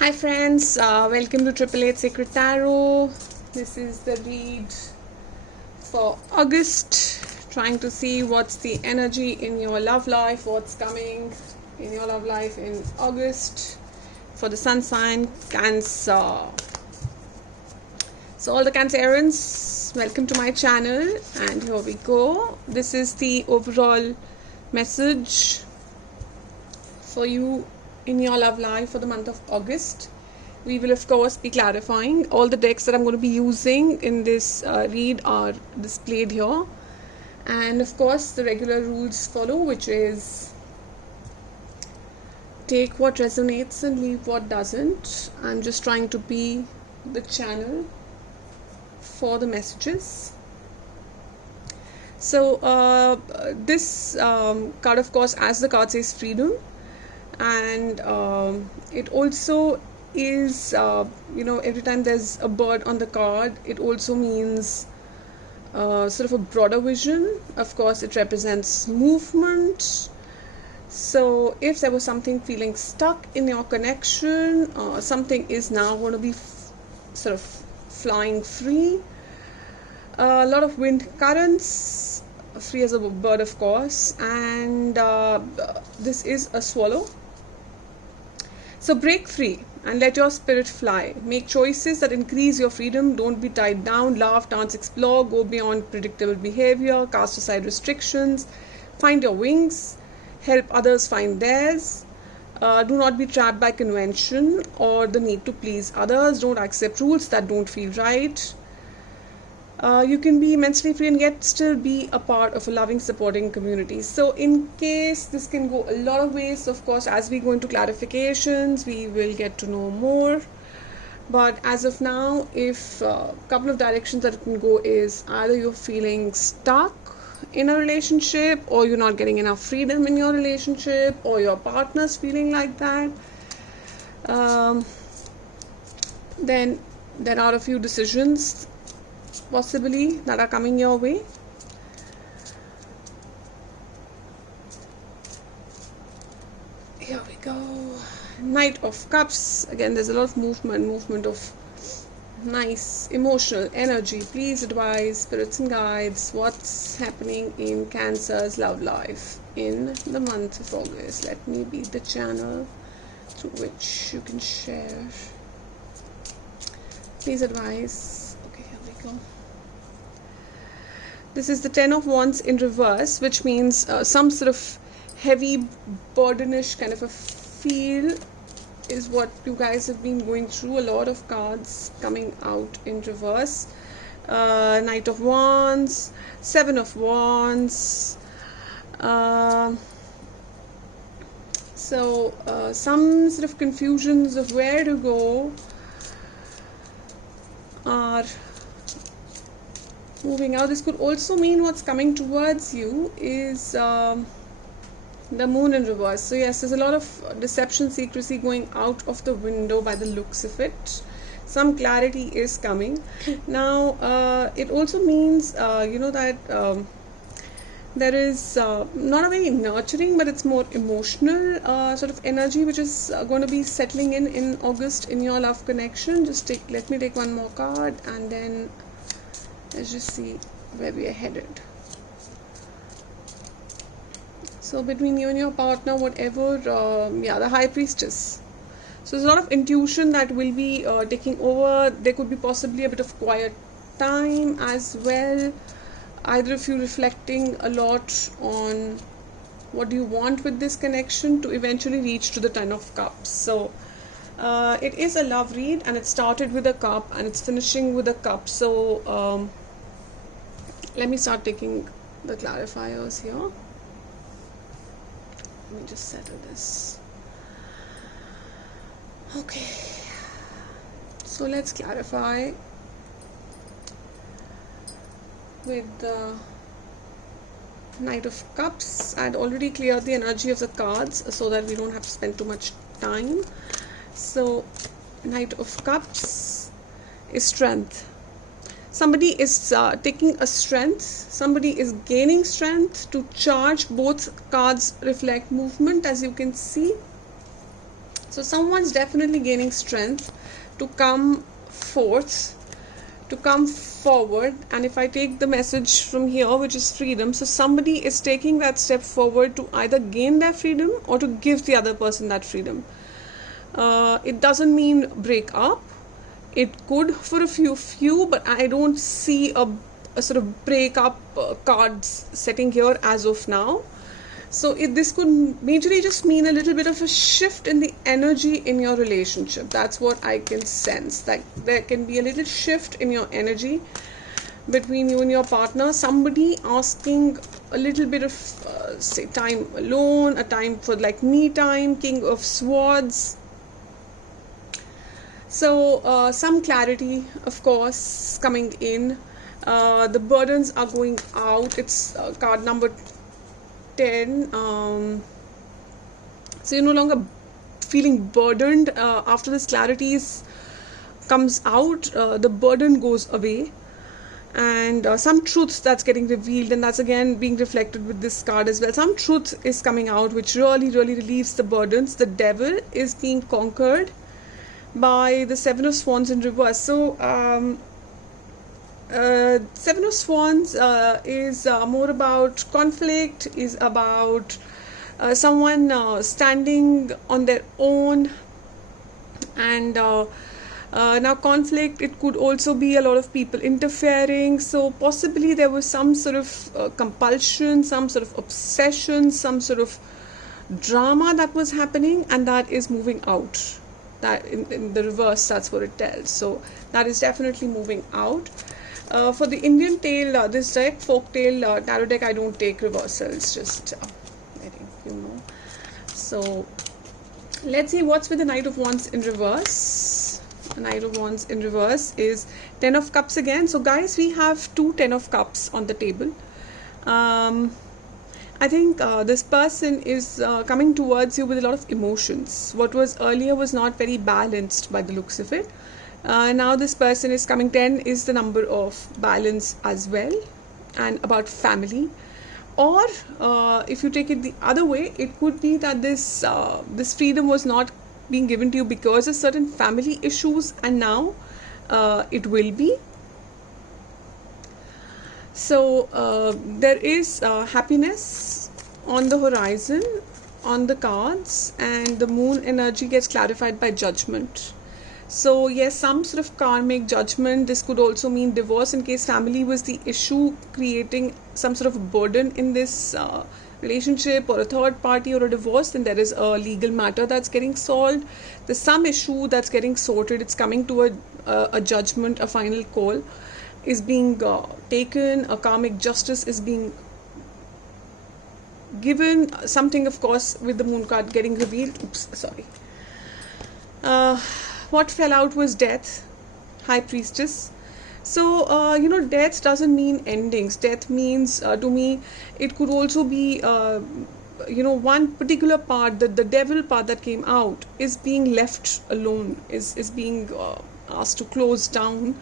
Hi friends, welcome to Triple Eight Sacred Tarot. This is the read for August, trying to see what's the energy in your love life, what's coming in your love life in August for the sun sign Cancer. So all the Cancerians, welcome to my channel, and here we go. This is the overall message for you in your love life for the month of August. We will of course be clarifying. All the decks that I'm going to be using in this read are displayed here, and of course the regular rules follow, which is take what resonates and leave what doesn't. I'm just trying to be the channel for the messages. So this card, of course, as the card says, freedom, and it also is every time there's a bird on the card, it also means sort of a broader vision. Of course, it represents movement. So if there was something feeling stuck in your connection, something is now going to be sort of flying free. A lot of wind currents, free as a bird, of course, and this is a swallow. So break free and let your spirit fly. Make choices that increase your freedom. Don't be tied down. Laugh, dance, explore. Go beyond predictable behavior. Cast aside restrictions. Find your wings. Help others find theirs. Do not be trapped by convention or the need to please others. Don't accept rules that don't feel right. You can be immensely free and yet still be a part of a loving, supporting community. So in case, this can go a lot of ways. Of course, as we go into clarifications, we will get to know more. But as of now, if a couple of directions that it can go is either you're feeling stuck in a relationship, or you're not getting enough freedom in your relationship, or your partner's feeling like that, then there are a few decisions possibly that are coming your way. Here we go. Knight of Cups. Again, there's a lot of movement of nice emotional energy. Please advise spirits and guides what's happening in Cancer's love life in the month of August. Let me be the channel through which you can share. Please advise. Okay, here we go. This is the Ten of Wands in reverse, which means some sort of heavy, burdenish kind of a feel is what you guys have been going through. A lot of cards coming out in reverse. Knight of Wands, Seven of Wands. So some sort of confusions of where to go are moving out. This could also mean what's coming towards you is the moon in reverse. So yes, there's a lot of deception, secrecy going out of the window by the looks of it. Some clarity is coming. Now it also means that there is not a very nurturing, but it's more emotional sort of energy which is going to be settling in August in your love connection. Let me take one more card, and then let's just see where we are headed. So between you and your partner, whatever, the High Priestess. So there's a lot of intuition that will be taking over. There could be possibly a bit of quiet time as well. Either of you reflecting a lot on what do you want with this connection to eventually reach to the Ten of Cups. So it is a love read, and it started with a cup and it's finishing with a cup. So let me start taking the clarifiers here. Let me just settle this. Okay, so let's clarify with the Knight of Cups. I had already cleared the energy of the cards so that we don't have to spend too much time. So Knight of Cups is strength. Somebody is taking a strength, somebody is gaining strength to charge. Both cards reflect movement, as you can see. So someone's definitely gaining strength to come forth, to come forward. And if I take the message from here, which is freedom, so somebody is taking that step forward to either gain their freedom or to give the other person that freedom. It doesn't mean break up. It could for a few, but I don't see a sort of break up cards setting here as of now. So this could majorly just mean a little bit of a shift in the energy in your relationship. That's what I can sense. Like there can be a little shift in your energy between you and your partner. Somebody asking a little bit of say time alone, a time for like me time, King of Swords. So some clarity, of course, coming in. The burdens are going out. It's card number 10. So you're no longer feeling burdened after this clarity comes out. The burden goes away, and some truth that's getting revealed, and that's again being reflected with this card as well. Some truth is coming out which really relieves the burdens. The devil is being conquered by the Seven of Swords in reverse. So Seven of Swords is more about conflict, is about someone standing on their own. And now conflict, it could also be a lot of people interfering. So possibly there was some sort of compulsion, some sort of obsession, some sort of drama that was happening, and that is moving out. That in the reverse, that's what it tells. So that is definitely moving out. For the Indian tale, this deck, Folktale Tarot deck, I don't take reversals, just letting you know. So let's see what's with the Knight of Wands in reverse. The Knight of Wands in reverse is Ten of Cups again. So guys, we have two Ten of Cups on the table. I think this person is coming towards you with a lot of emotions. What was earlier was not very balanced by the looks of it. Now this person is coming. 10 is the number of balance as well, and about family. Or if you take it the other way, it could be that this freedom was not being given to you because of certain family issues, and now it will be. So there is happiness on the horizon on the cards, and the moon energy gets clarified by judgment. So yes, some sort of karmic judgment. This could also mean divorce in case family was the issue, creating some sort of burden in this relationship, or a third party, or a divorce. Then there is a legal matter that's getting solved. There's some issue that's getting sorted. It's coming to a judgment, a final call is being taken. A karmic justice is being given. Something, of course, with the moon card getting revealed. Oops, sorry. What fell out was death, High Priestess. So death doesn't mean endings. Death means to me, it could also be one particular part, the devil part that came out is being left alone, is being asked to close down,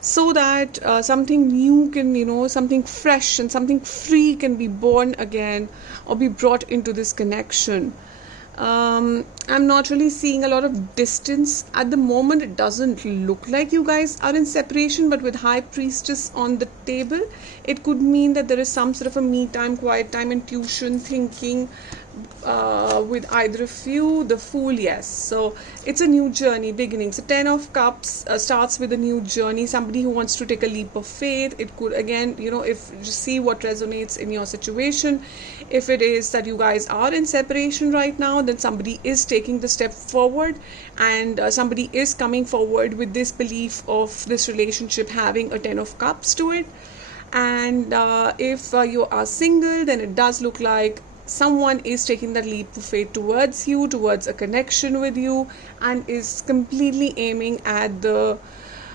so that something new can, something fresh and something free can be born again, or be brought into this connection. I'm not really seeing a lot of distance at the moment. It doesn't look like you guys are in separation, but with High Priestess on the table, it could mean that there is some sort of a me time, quiet time, intuition, thinking with either of you. The Fool, yes. So it's a new journey beginning. So 10 of Cups starts with a new journey, somebody who wants to take a leap of faith. It could, again, if you see what resonates in your situation. If it is that you guys are in separation right now, then somebody is taking the step forward, and somebody is coming forward with this belief of this relationship having a 10 of Cups to it. And if you are single, then it does look like someone is taking that leap of faith towards you, towards a connection with you, and is completely aiming at the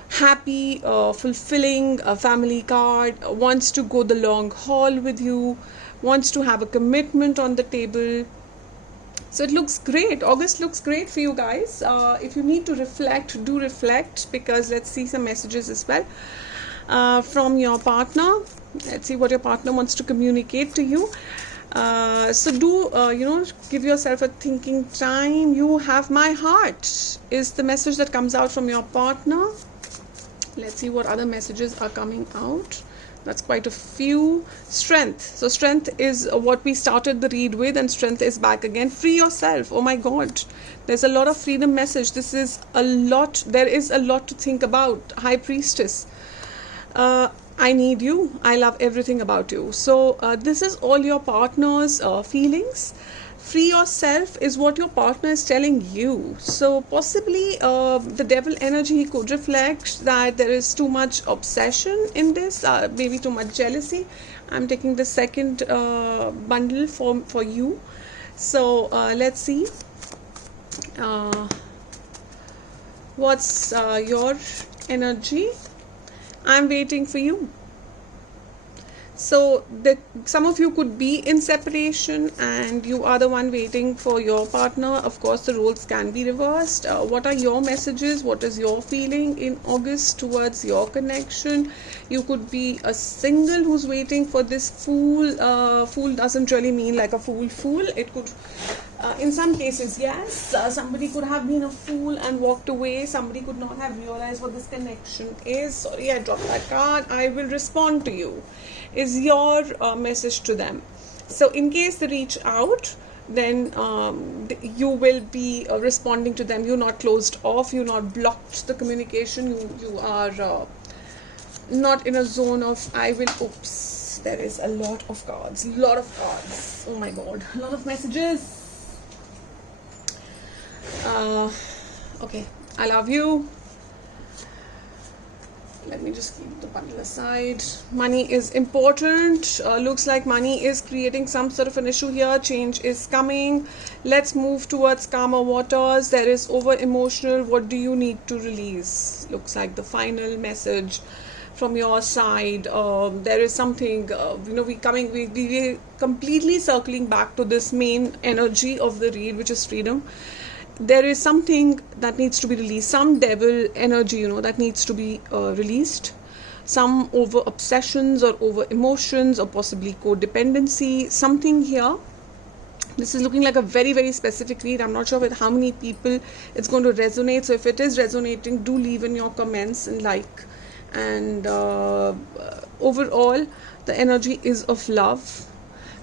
happy, fulfilling family card, wants to go the long haul with you, wants to have a commitment on the table. So it looks great. August looks great for you guys. If you need to reflect, do reflect, because let's see some messages as well from your partner. Let's see what your partner wants to communicate to you. So do give yourself a thinking time. You have my heart is the message that comes out from your partner. Let's see what other messages are coming out. That's quite a few. Strength. So strength is what we started the read with, and strength is back again. Free yourself. Oh my God, there's a lot of freedom message. This is a lot. There is a lot to think about. High Priestess. I need you. I love everything about you. So this is all your partner's feelings. Free yourself is what your partner is telling you. So possibly the devil energy could reflect that there is too much obsession in this, maybe too much jealousy. I'm taking the second bundle for you. So let's see what's your energy. I'm waiting for you. So some of you could be in separation and you are the one waiting for your partner. Of course, the roles can be reversed. What are your messages? What is your feeling in August towards your connection? You could be a single who's waiting for this fool. Fool doesn't really mean like a fool. It could, in some cases, yes, somebody could have been a fool and walked away. Somebody could not have realized what this connection is. Sorry, I dropped that card. I will respond to you. Is your message to them. So in case they reach out, then you will be responding to them. You're not closed off. You're not blocked the communication. You are not in a zone of I will. Oops, there is a lot of cards. Oh my God, a lot of messages. Okay, I love you. Let me just keep the bundle aside. Money is important. Looks like money is creating some sort of an issue here. Change is coming. Let's move towards calmer waters. There is over emotional. What do you need to release? Looks like the final message from your side. There is something, we completely circling back to this main energy of the read, which is freedom. There is something that needs to be released, some devil energy, that needs to be released. Some over obsessions or over emotions or possibly codependency, something here. This is looking like a very, very specific read. I'm not sure with how many people it's going to resonate. So if it is resonating, do leave in your comments and like. And overall, the energy is of love.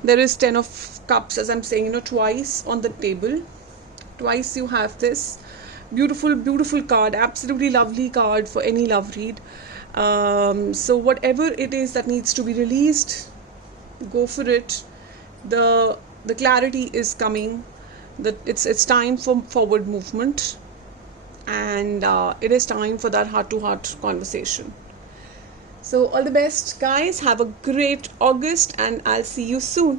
There is 10 of Cups, as I'm saying, twice on the table. Twice you have this beautiful card, absolutely lovely card for any love read. So whatever it is that needs to be released, go for it. The clarity is coming. It's time for forward movement, and it is time for that heart-to-heart conversation. So all the best, guys. Have a great August, and I'll see you soon.